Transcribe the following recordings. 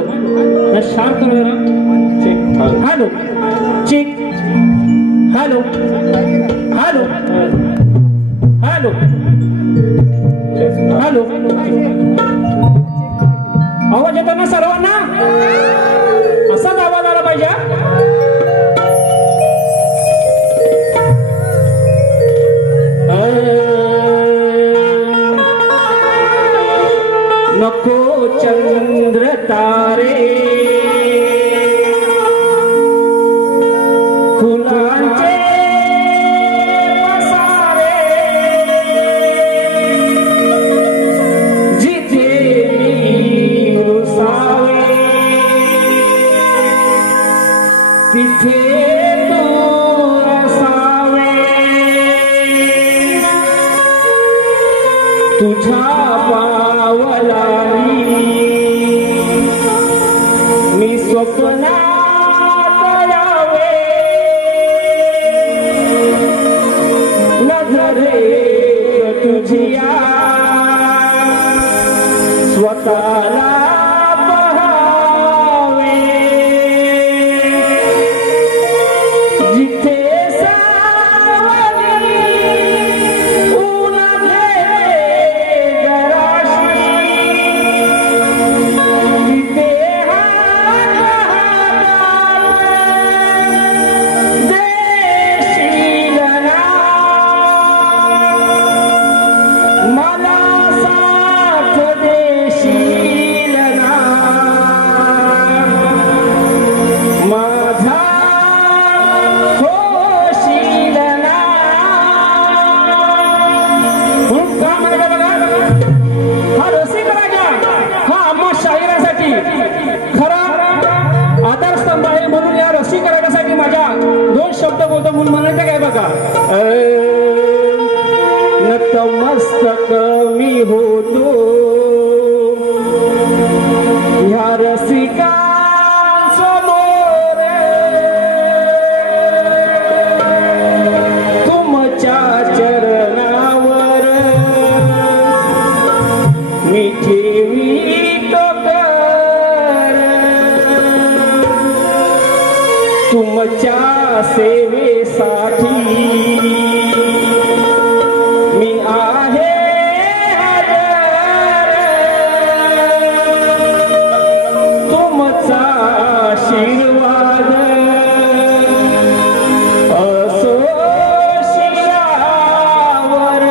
Hello शांत जरा check hello check hello hello hello hello आवाज येतो ना सर्वांना असाच आवाज आला पाहिजे नको चंद्र तारे फुलांचे पसारे जिथे मी रुसावे तिथे तू असावे तुझ्या पावलांनी मी स्वप्नात यावे नजरेत तुझिया स्वतःला पहावे जिथे सावली ऊन शब्द बोलतो म्हणून म्हणायचं काय बघा नतमस्तक मी होतो ह्या रसिकांसमोर तुमच्या चरणावर मी ठेवीतो कर तुमच्या सेवेसाठी मी आहे हजर तुमचा आशीर्वाद असो शिरावर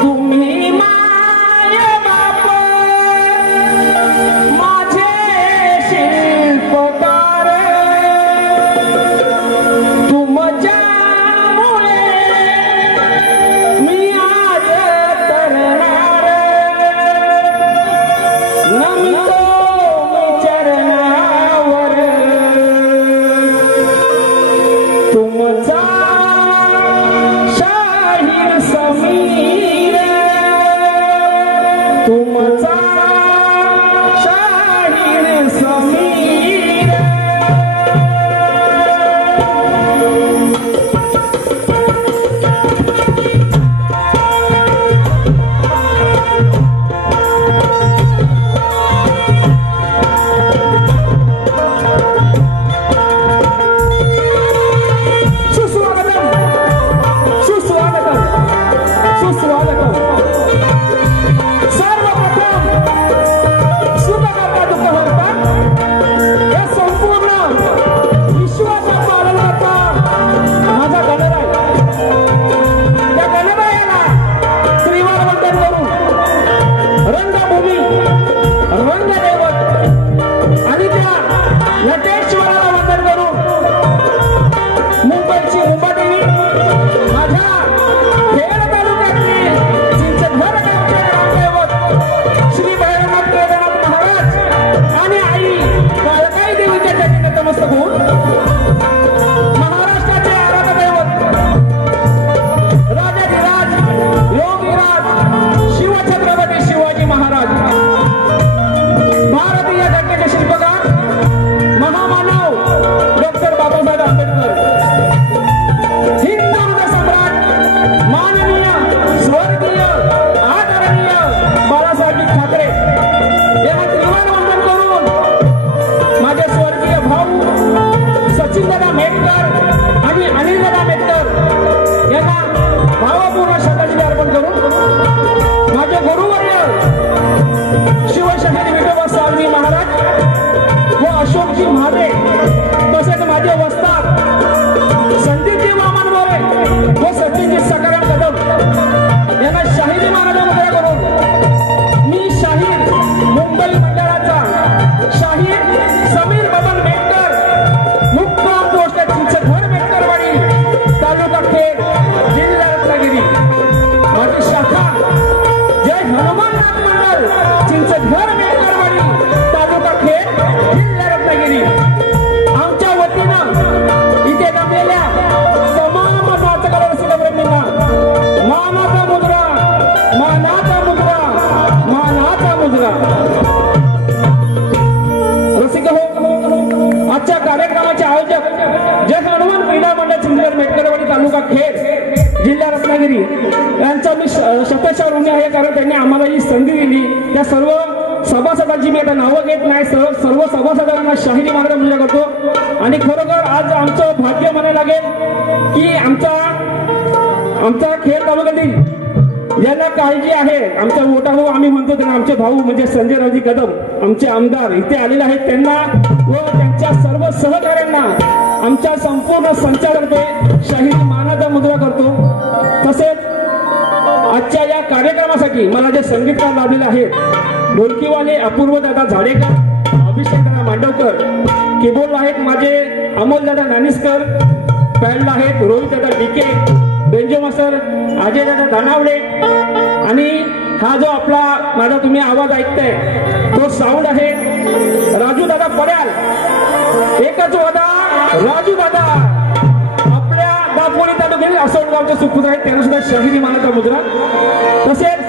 तुम्ही माय बाप माझे शिल्पकार जगमनवन क्रीडा मंडळ चिंचवड मेटकरवाडी तालुका खेड जिल्हा रत्नागिरी यांचा मी शतशः ऋणी आहे, कारण त्यांनी आम्हाला ही संधी दिली। त्या सर्व सभासदांची मी आता नावं घेत नाही, सर्व सभासदांना शाहिरी महाराज मुजरा करतो। आणि खरोखर आज आमचं भाग्य म्हणायला लागेल की आमचा खेड तालुक्यातील ज्यांना काळजी आहे, आमचा मोठा भाऊ आम्ही म्हणतो त्यांना, आमचे भाऊ म्हणजे संजय रावजी कदम आमचे आमदार इथे आलेले आहेत, त्यांना व त्यांच्या सर्व सहकाऱ्यांना आमच्या संपूर्ण संचालकातर्फे शाहिरी मानाचा मुजरा करतो। तसेच आजच्या या कार्यक्रमासाठी मला जे संगीतकार लाभलेले आहेत, ढोलकीवाले अपूर्व दादा झाडेकर, अभिषेक दादा मांडवकर, कीबोर्डला आहेत माझे अमोल दादा नानिस्कर, पॅडला आहेत रोहित दादा डिके, बेंजो मास्टर अजय दादा दानावडे, आणि हा जो आपला माझा तुम्ही आवाज ऐकताय तो साऊंड आहे राजू दादा पड्याल, एकच वादा राजू दादा आपल्या दापोली तालुक्यातील आसोडगावचे सुपुत्र आहेत, त्यांना सुद्धा शाहिरी मानाचा मुजरा। तसेच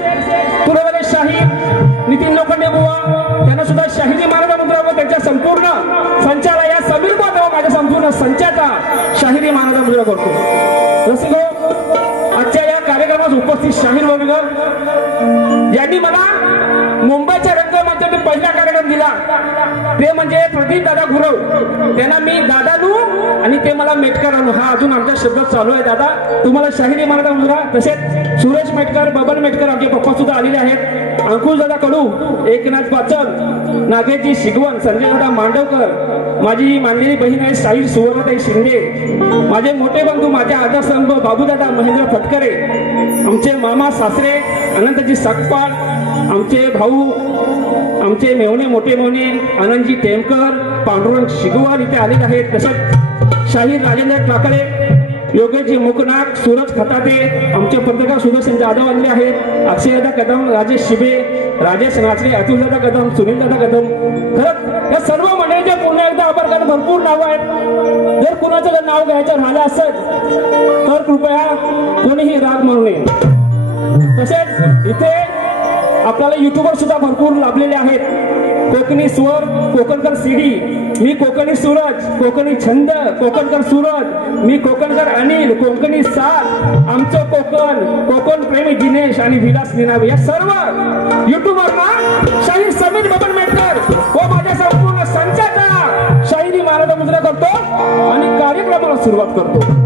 पुरवले शाहीर नितीन लोखंडे बुवा त्यांना सुद्धा शाहिरी मानाचा मुजरा व त्यांच्या संपूर्ण संचाला या समीर बाबा माझ्या संपूर्ण संचाचा शाहिरी मानाचा मुजरा करतो। रसिको, आजच्या या कार्यक्रमात उपस्थित शाहीर वर्ग यांनी मला मुंबईच्या रंगमंचावर पहिला कार्यक्रम दिला ते म्हणजे प्रदीप दादा गुरव, त्यांना मी दादानू आणि ते मला मेटकर आणू, हा अजून आमच्या शब्दात चालू आहे। दादा तुम्हाला शाहिरी मानाचा मुजरा। तसेच सुरेश मेटकर, बबन मेटकर आमचे पप्पा सुद्धा आलेले आहेत, अंकुश दादा कडू, एकनाथ पाचल, नागेशजी शिगवण, संजय दादा मांडवकर, माझी मानलेली बहीण आहे शाहीर सुवर्णताई शिंदे, माझे मोठे बंधू माझे आदर्शंभ बाबूदादा महेंद्र फटकरे, आमचे मामा सासरे अनंतजी सकपाळ, आमचे भाऊ आमचे मेवणे मोठे मेवणे आनंदजी टेमकर, पांडुरंग शिगवार इथे आलेले आहेत। तसेच शाहीर राजेंद्र काकडे, योगेशजी मुकनाक, सूरज खताते, आमचे पत्रकार सुदर्शन जाधव आलेले आहेत, अक्षयदादा कदम, राजेश शिबे, राजेश नाचरे, अतुलदादा कदम, सुनीलदादा कदम। खरंच या सर्व मंडळींचे पुन्हा एकदा आभार, कारण भरपूर नाव आहेत, जर कुणाचं जर नाव घ्यायचं राहिलं असेल तर कृपया कोणीही राग म्हणू नये। तसेच इथे आपल्याला युट्यूबर सुद्धा भरपूर लाभलेले आहेत, कोकणी स्वर, कोकणकर सीडी, मी कोकणी सूरज, कोकणी छंद, कोकणकर सूरज, मी कोकणकर अनिल, कोकणी साथ, आमचं कोकण प्रेमी दिनेश आणि विलास निनावे, या सर्व युट्यूबरना शाहीर समीर बबन मेटकर व माझ्या संपूर्ण संचाचा शाहिरी मानाचा मुजरा करतो आणि कार्यक्रमाला सुरुवात करतो।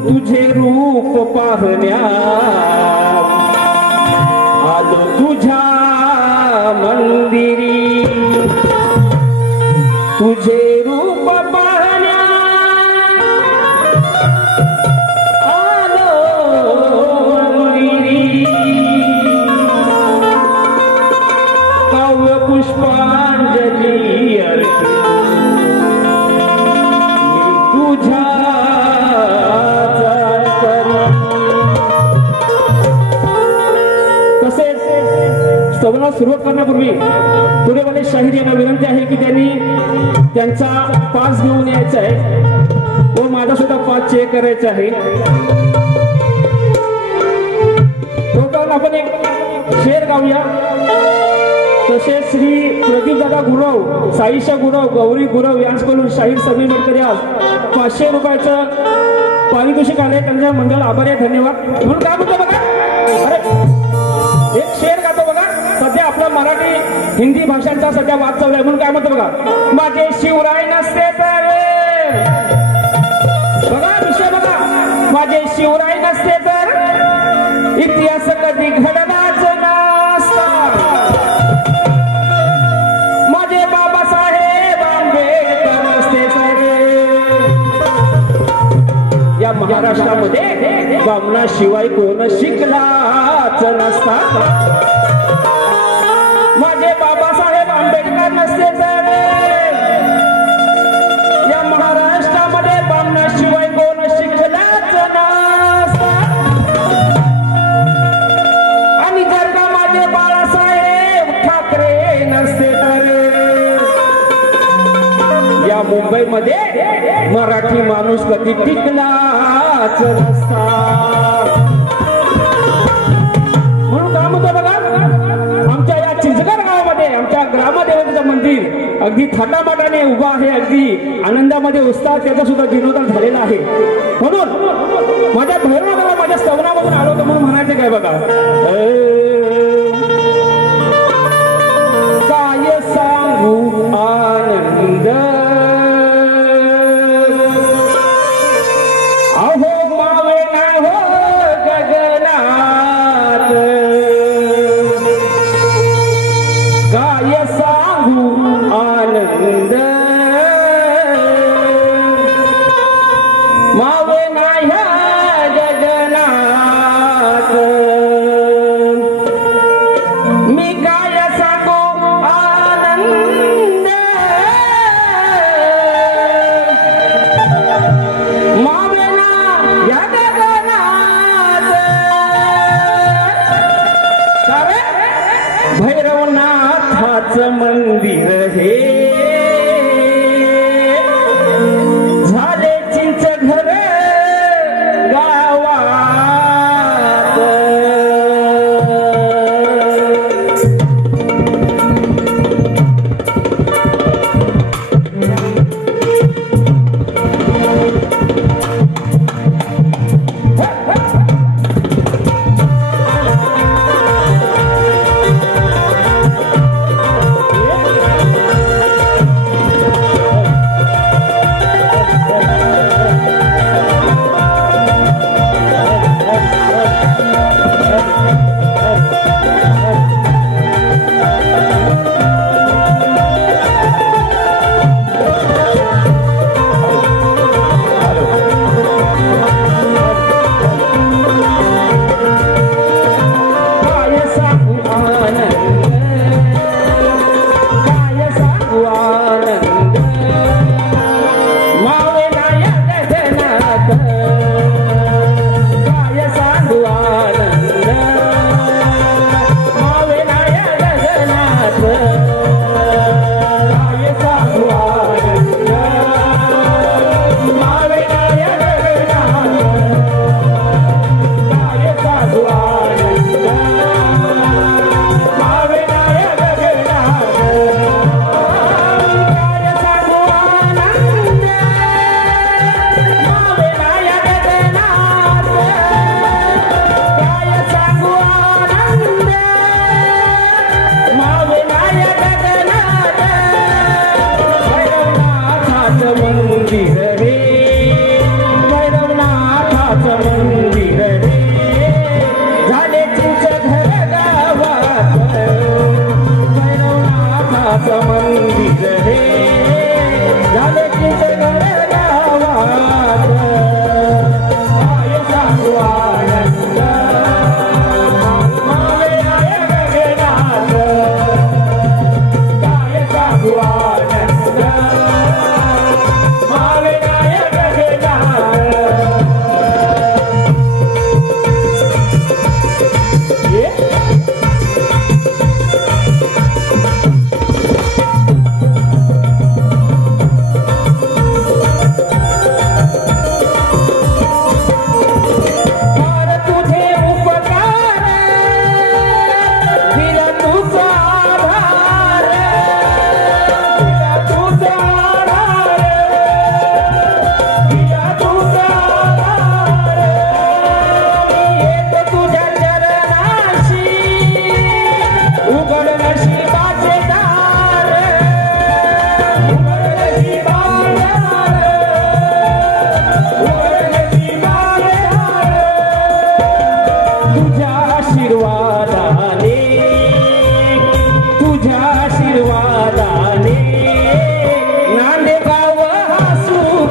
तुझे रूप पाहण्या आलो तुझ्या मंदिरी, तुझे रूप पाहण्या आलो सुरुवात करण्यापूर्वी पुढेवाले शाहीर यांना विनंती आहे की त्यांनी त्यांचा पास घेऊन यायचा आहे व माझा सुद्धा पास चेक करायचा आहे. तोपर्यंत आपण एक शेर गाऊया. तसेच श्री प्रदीप दादा गुरव, साईशा गुरव, गौरी गुरव यांच्याकडून शाहीर समीर मेटकर यास 500 रुपयाचं पारितोषिक आले. त्यांच्या मंडळ आभारी आहे. धन्यवाद. म्हणून काय म्हणतो बघा, अरे एक शेर गातो बघा. सध्या आपला मराठी हिंदी भाषांचा सध्या वाद चालू आहे. म्हणून काय म्हणतो बघा, माझे शिवराय नसते तर बघा विषय बघा, माझे शिवराय नसते तर इतिहास कधी घडलाच नसता. माझे बाबासाहेब आंबेडकर नसते तर या महाराष्ट्रामध्ये बामणाशिवाय कोण शिकलाच नसता. माझे बाबासाहेब आंबेडकर नसते तर या महाराष्ट्रामध्ये बामणाशिवाय कोण शिकलाच नसता. आणि जर का माझे बाळासाहेब ठाकरे नसते तर या मुंबईमध्ये मराठी माणूस कधी टिकलाच नसता. म्हणून काय म्हणतो बघा, आमच्या या चिंचगड गावामध्ये आमच्या ग्रामदेवतेचं मंदिर अगदी थाटामाटाने उभा आहे. अगदी आनंदामध्ये उत्साह त्याचा सुद्धा जीर्णोद्धार झालेला आहे. म्हणून माझ्या भैरवनाथाला माझ्या स्तवनामधून आलो होतो म्हणून म्हणायचं काय बघा, काय सांगू आनंद अहो मावे ना हो गगनात. काय सांगू आनंद मावे ना ह्या गगनात.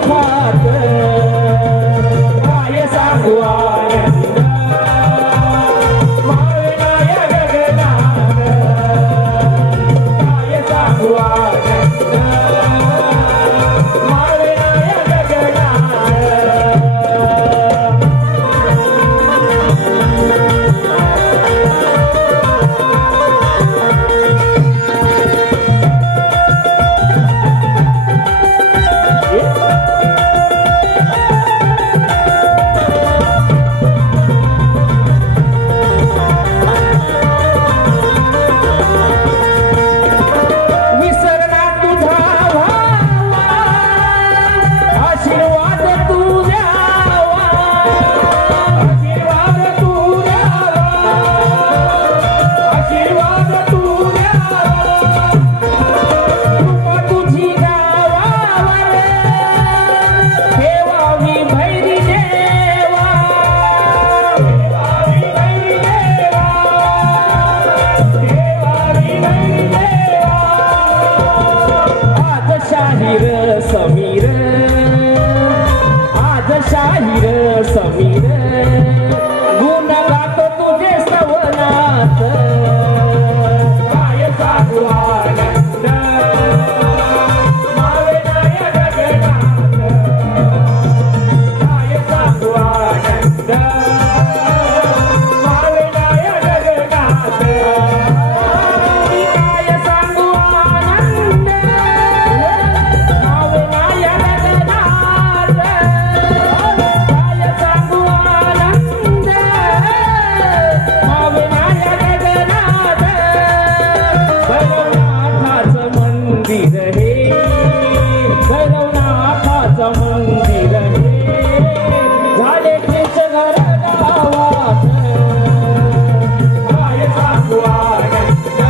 नाथात काय सांगू आनंद मावेना या गगनात काय सांगू आनंद मावेना या गगनात समीर आज शाहीर समीर गुण गातो तुझे सवनात काय सांगू आनंद मावेना या गगनात काय सांगू आनंद मावेना या गगनात काय सांगू आनंद मंदिर हे झाले तेच घर गावात काय सांगू आनंद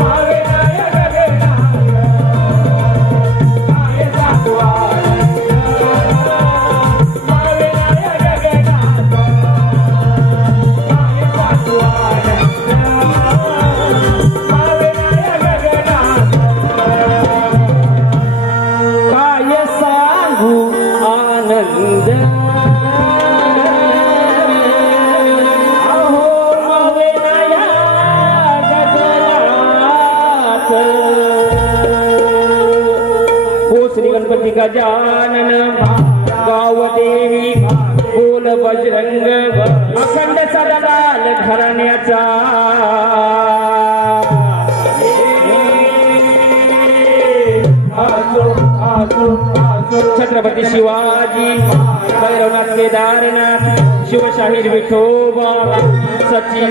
मावेना या गगनात काय सांगू आनंद मावेना या गगनात काय सांगू आनंद मावेना या गगनात काय सांगू आनंद अहो मावेना या गगनात ओ श्री गणपती गजानन गावदेवी बोल बजरंग अखंड सदालाल घराण्याचा छत्रपती शिवाजी भैरवनाथ केदारनाथ शिवशाहीर विठोबा सचिन